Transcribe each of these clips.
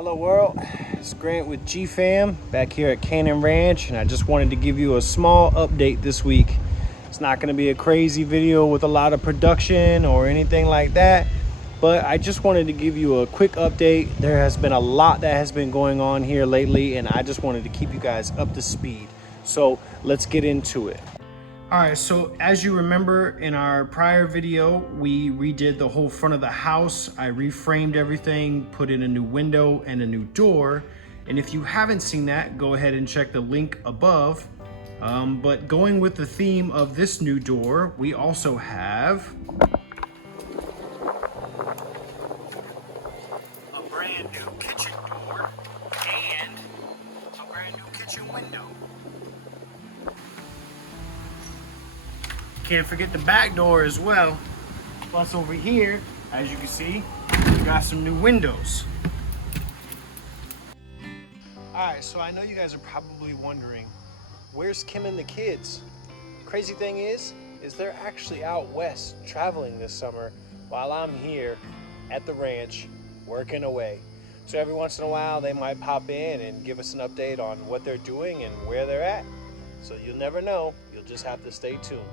Hello world, it's Grant with G-Fam back here at Cannan Ranch, and I just wanted to give you a small update this week. It's not going to be a crazy video with a lot of production or anything like that, but I just wanted to give you a quick update. There has been a lot that has been going on here lately, and I just wanted to keep you guys up to speed. So let's get into it. All right, so as you remember in our prior video, we redid the whole front of the house. I reframed everything, put in a new window and a new door. And if you haven't seen that, go ahead and check the link above. But going with the theme of this new door, we also have a brand new kitchen door and a brand new kitchen window. Can't forget the back door as well. Plus over here, as you can see, we got some new windows. All right, so I know you guys are probably wondering, where's Kim and the kids? Crazy thing is they're actually out west traveling this summer while I'm here at the ranch working away. So every once in a while, they might pop in and give us an update on what they're doing and where they're at. So you'll never know, you'll just have to stay tuned.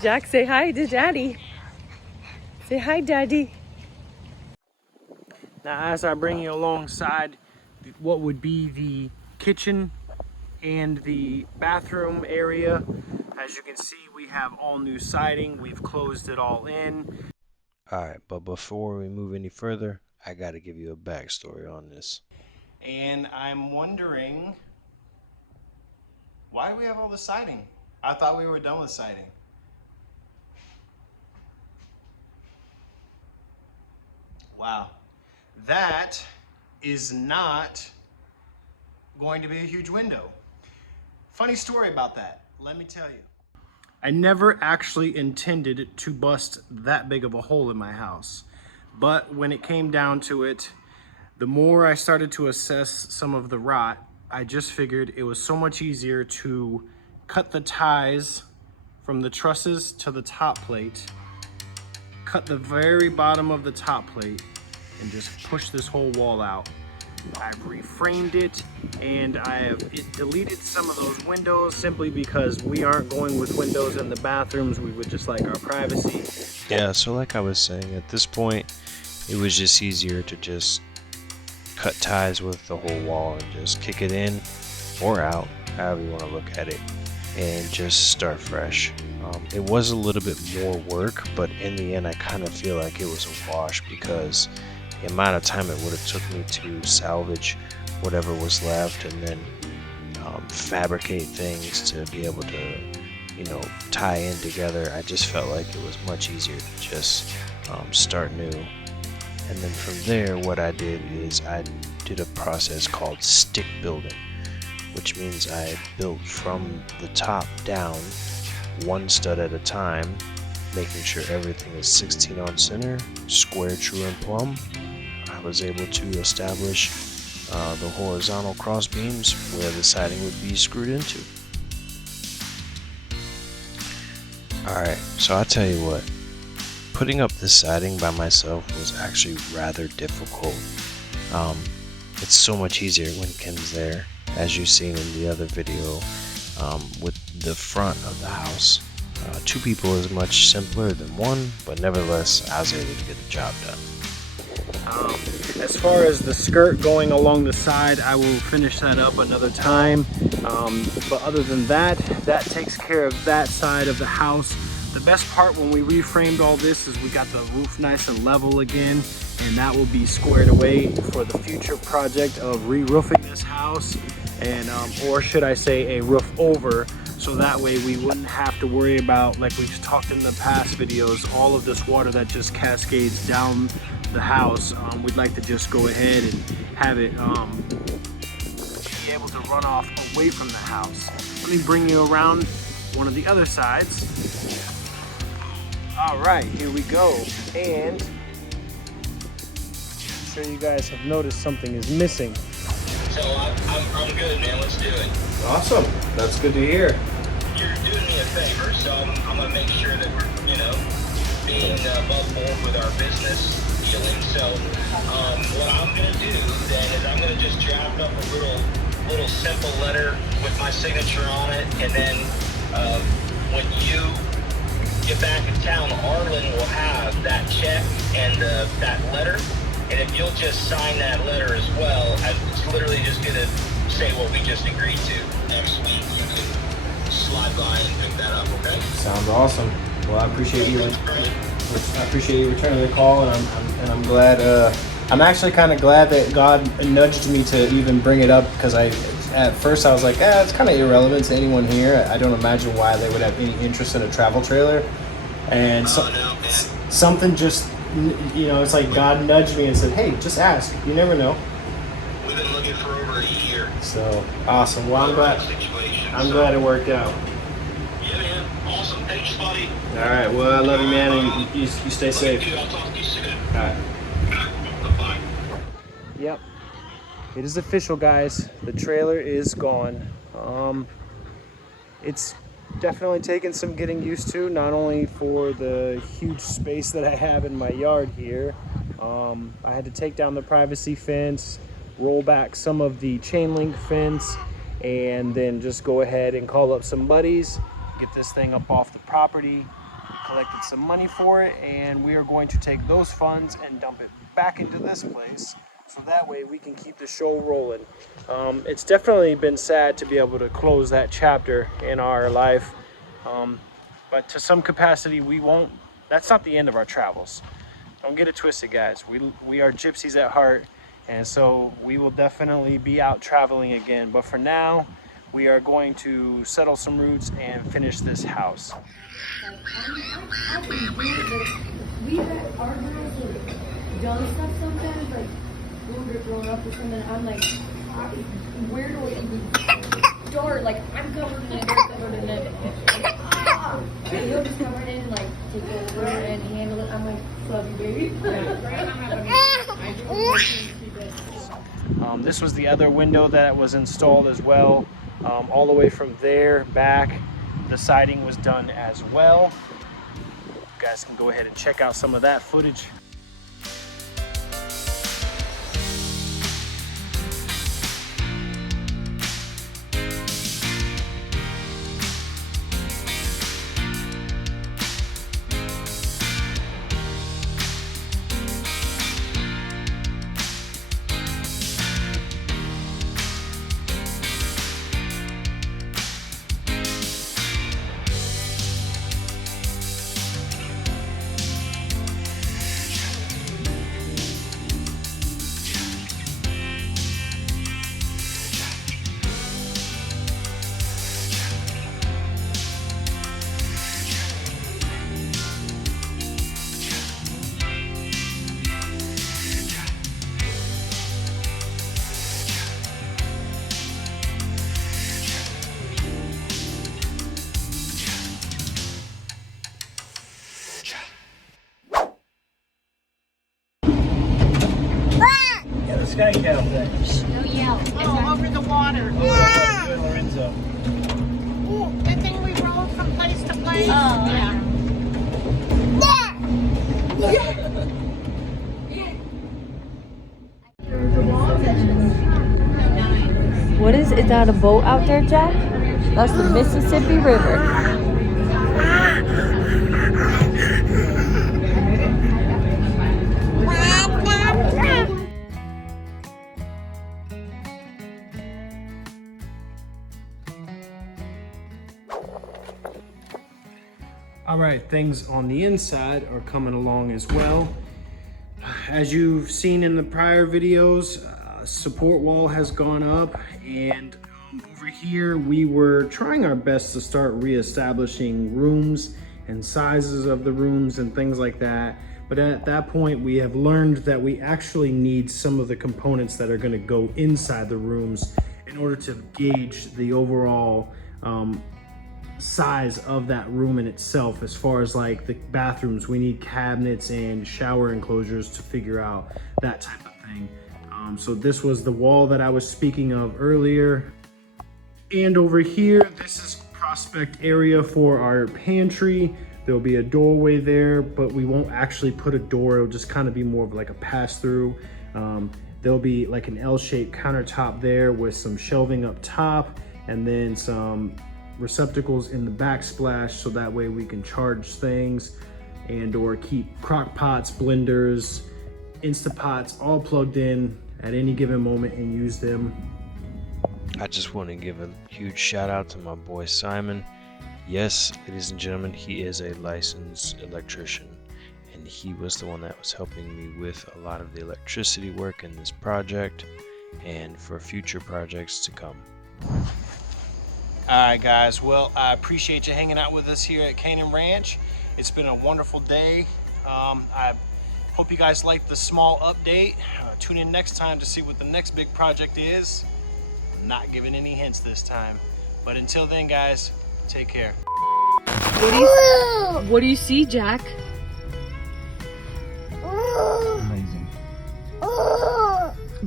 Jack, say hi to Daddy. Say hi, Daddy. Now, as I bring you alongside what would be the kitchen and the bathroom area, as you can see, we have all new siding. We've closed it all in. Alright, but before we move any further, I gotta give you a backstory on this. And I'm wondering, why do we have all the siding? I thought we were done with siding. Wow, that is not going to be a huge window. Funny story about that, let me tell you. I never actually intended to bust that big of a hole in my house. But when it came down to it, the more I started to assess some of the rot, I just figured it was so much easier to cut the ties from the trusses to the top plate, cut the very bottom of the top plate, and just push this whole wall out. I've reframed it, and I have deleted some of those windows simply because we aren't going with windows in the bathrooms. We would just like our privacy. Yeah, so like I was saying, at this point, it was just easier to just cut ties with the whole wall and just kick it in or out, however you want to look at it, and just start fresh. It was a little bit more work, but in the end I kind of feel like it was a wash because the amount of time it would have took me to salvage whatever was left and then fabricate things to be able to, you know, tie in together. I just felt like it was much easier to just start new. And then from there, what I did is I did a process called stick building, which means I built from the top down, one stud at a time, making sure everything is 16 on center, square, true, and plumb. I was able to establish the horizontal cross beams where the siding would be screwed into. Alright, so I'll tell you what, putting up this siding by myself was actually rather difficult. It's so much easier when Kim's there, as you've seen in the other video with the front of the house. Two people is much simpler than one, but nevertheless, I was able to get the job done. As far as the skirt going along the side, I will finish that up another time. But other than that, that takes care of that side of the house. The best part when we reframed all this is we got the roof nice and level again, and that will be squared away for the future project of re-roofing this house, and or should I say a roof over, so that way we wouldn't have to worry about, like we've talked in the past videos, all of this water that just cascades down the house, we'd like to just go ahead and have it be able to run off away from the house. Let me bring you around one of the other sides. All right, here we go. And I'm sure you guys have noticed something is missing. So I'm good, man. Let's do it. Awesome. That's good to hear. You're doing me a favor, so I'm gonna make sure that we're, being above board with our business dealing. So what I'm gonna do then is I'm gonna just draft up a little simple letter with my signature on it, and then when you get back in town, Arlen will have that check and that letter. And if you'll just sign that letter as well, it's literally just gonna say what we just agreed to. Next week you can slide by and pick that up, okay? Sounds awesome. Well, I appreciate you. I appreciate you returning the call, and I'm glad. I'm actually kind of glad that God nudged me to even bring it up, because at first I was like, it's kind of irrelevant to anyone here. I don't imagine why they would have any interest in a travel trailer. And something just, it's like God nudged me and said, hey, just ask. You never know. We've been looking for over a year. So awesome. Well, I'm glad it worked out. Yeah, man. Awesome. Thanks, buddy. All right. Well, I love you, man, and you stay safe. I'll talk to you soon. All right. Bye. Yep. It is official, guys. The trailer is gone. It's definitely taken some getting used to, not only for the huge space that I have in my yard here. I had to take down the privacy fence, roll back some of the chain link fence, and then just go ahead and call up some buddies, get this thing up off the property. Collected some money for it, and we are going to take those funds and dump it back into this place, so that way we can keep the show rolling. It's definitely been sad to be able to close that chapter in our life, but to some capacity that's not the end of our travels. Don't get it twisted, guys. We are gypsies at heart, and so we will definitely be out traveling again, but for now we are going to settle some roots and finish this house. I can do it, but our girls have done stuff sometimes, like when we're growing up or something. I'm like, where do I even start? Like, I'm covered in it, they're covered in it. And you'll just cover it in, like, take over and handle it. I'm like, love you, baby. This was the other window that was installed as well. All the way from there back, the siding was done as well. You guys can go ahead and check out some of that footage. Sky cow thing. No yell. Oh, over the water. Oh, Lorenzo. The thing we rode from place to place. Oh, yeah. What is that, a boat out there, Jack? That's the Mississippi River. All right, things on the inside are coming along as well. As you've seen in the prior videos, support wall has gone up, and over here we were trying our best to start reestablishing rooms and sizes of the rooms and things like that. But at that point, we have learned that we actually need some of the components that are going to go inside the rooms in order to gauge the overall size of that room in itself. As far as like the bathrooms, we need cabinets and shower enclosures to figure out that type of thing. So this was the wall that I was speaking of earlier. And over here, this is prospect area for our pantry. There'll be a doorway there, but we won't actually put a door. It'll just kind of be more of like a pass through. There'll be like an L-shaped countertop there with some shelving up top and then some receptacles in the backsplash, so that way we can charge things and or keep crock pots, blenders, Instapots all plugged in at any given moment and use them. I just want to give a huge shout out to my boy Simon. Yes, ladies and gentlemen, he is a licensed electrician, and he was the one that was helping me with a lot of the electricity work in this project and for future projects to come. Alright guys, well, I appreciate you hanging out with us here at Cannan Ranch. It's been a wonderful day. I hope you guys liked the small update. Tune in next time to see what the next big project is. I'm not giving any hints this time. But until then, guys, take care. What do you see, Jack? Amazing.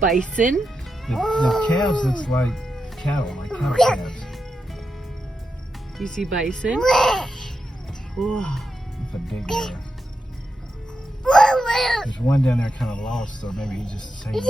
Bison? The calves looks like cattle calves. You see bison? Whoa. It's a big one. There's one down there kind of lost, so maybe he just saying.